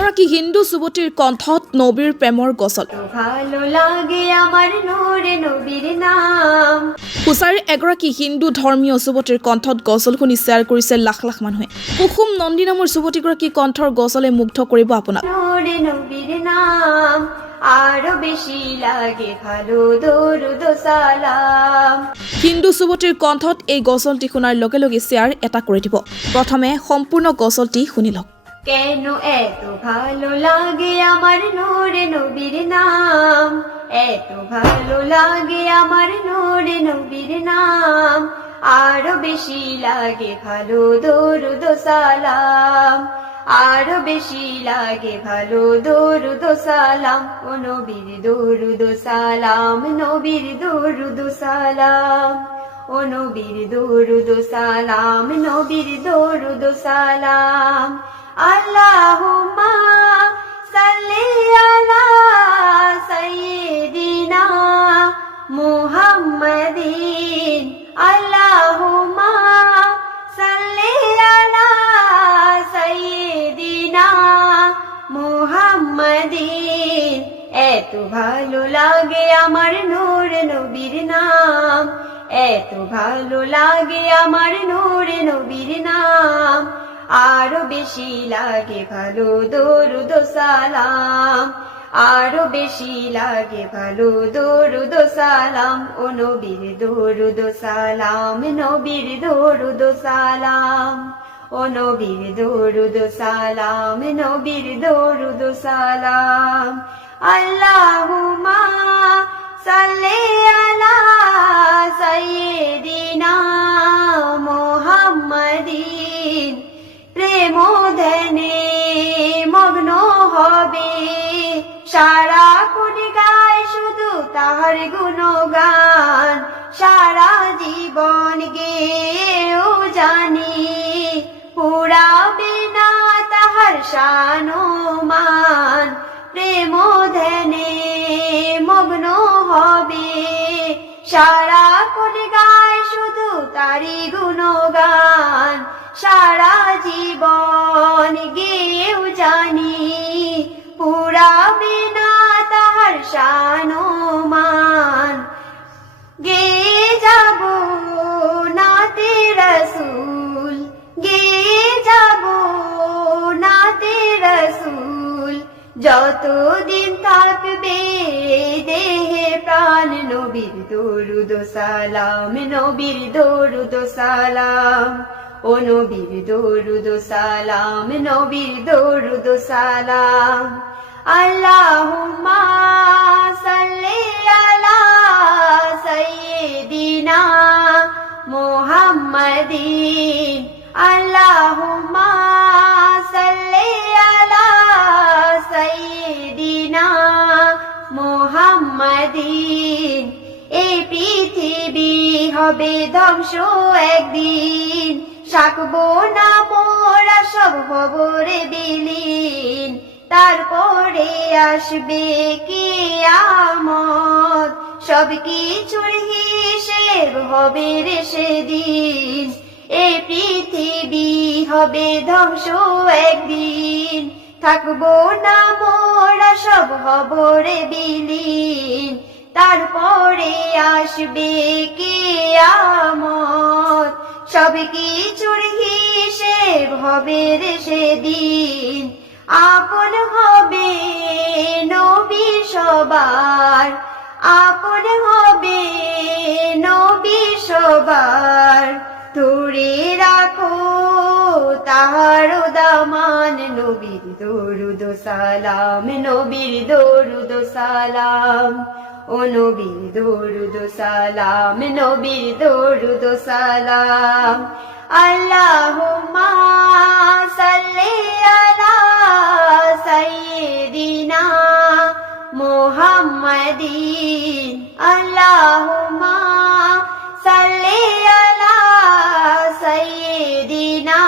এগৰাকী হিন্দু যুৱতীৰ কণ্ঠত নবীৰ প্ৰেমৰ গজল। ভালো লাগে আমার নূরে নবীর নাম। কুছাৰীৰ এগৰাকী হিন্দু ধৰ্মীয় যুৱতীৰ কণ্ঠত গজল শুনি শ্বেয়াৰ কৰিছে লাখ লাখ মানুহে। কুসুম নন্দী নামৰ যুৱতীগৰাকীৰ কণ্ঠৰ গজলে মুগ্ধ কৰিব আপোনাক। নূরে নবীর নাম আরো বেশি লাগে ভালো দরুদ সালাম। হিন্দু যুৱতীৰ কণ্ঠত এই গজলটি শুনাৰ লগে লগে শ্বেয়াৰ এটা কৰি দিব। প্ৰথমে সম্পূৰ্ণ গজলটি শুনি লওক। কেন এত ভালো লাগে আমার নূরে নবীর নাম, এত ভালো লাগে আমার নূরে নবীর নাম, আরো বেশি লাগে ভালো দরুদ সালাম, আরো বেশি লাগে ভালো দরুদ সালাম। ও নবীর দরুদ সালাম, নবীর দরুদ সালাম, ও নবীর দরুদ সালাম, নবীর দরুদ সালাম। আল্লাহুম্মা সাল্লি আলা সাইয়্যিদিনা মুহাম্মাদিন, আল্লাহুম্মা সাল্লি আলা সাইয়্যিদিনা মুহাম্মাদিন। এত ভালো লাগে আমার নূর নবীর নাম, এত ভালো লাগে আমার নূর নবীর নাম, আরো বেশি লাগে ভালো দরুদ সালাম, আরো বেশি লাগে ভালো দরুদ সালাম। ও নবীর দরুদ সালাম, নবীর দরুদ সালাম, ও নবীর দরুদ সালাম, নবীর দরুদ সালাম। আল্লাহুম্মা সাল্লি আলা সাইয়্যিদিনা মুহাম্মাদিন। প্রেম ধ্যানে মগ্ন হবে সারা কোন গায় শুধু তাহার গুণগান, সারা জীবন গেও জানি পুরাবে না তাহার শান ও মান। প্রেম ধ্যানে মগ্ন হবে সারা কোন গায় শুধু তারি গুণগান, সারা জীবন গেও জানি পুরাবে না তাহার শান ও মান। গে যাব নাতে রসুল, গে যাব নাতে রসুল, যতদিন থাকবে দেহে প্রাণ। নবীর দরুদ সালাম, নবীর দরুদ সালাম, ও নবীর দরুদ সালাম, নবীর দরুদ সালাম। আল্লাহুম্মা সাল্লি আলা সাইয়্যিদিনা মুহাম্মাদিন, আল্লাহুম্মা সাল্লি আলা সাইয়্যিদিনা মুহাম্মাদিন। এই পৃথিবী হবে ধ্বংস একদিন, থাকবো না মোরা সব খবরে বিলীন। তারপরে আসবে কিয়ামত, সব কিছুর হিসেব হবে রে সেদিন। এই পৃথিবী হবে ধ্বংস একদিন, থাকবো না মোরা সব খবরে বিলীন। তারপরে আসবে কিয়ামত, সব কিছুর হিসেব হবে রে সেদিন। আপন হবে নবী সবার, আপন হবে নবী সবার, ধরে রাখো তাহার দামান। নবীর দরুদ সালাম, নবীর দরুদ সালাম, ও নবীর দরুদ সালাম, নবীর দরুদ সালাম। আল্লাহুম্মা সাল্লি আলা সাইয়্যিদিনা মুহাম্মাদিন, আল্লাহুম্মা সাল্লি আলা সাইয়্যিদিনা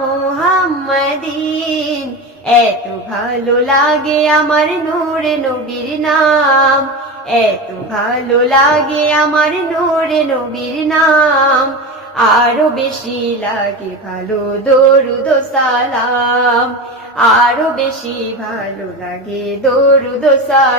মুহাম্মাদিন। এত ভালো লাগে আমার নূরে নবীর নাম, এত ভালো লাগে আমার নূরে নবীর নাম, আরো বেশি লাগে ভালো দরুদ সালাম, আরো বেশি ভালো লাগে দরুদ সালাম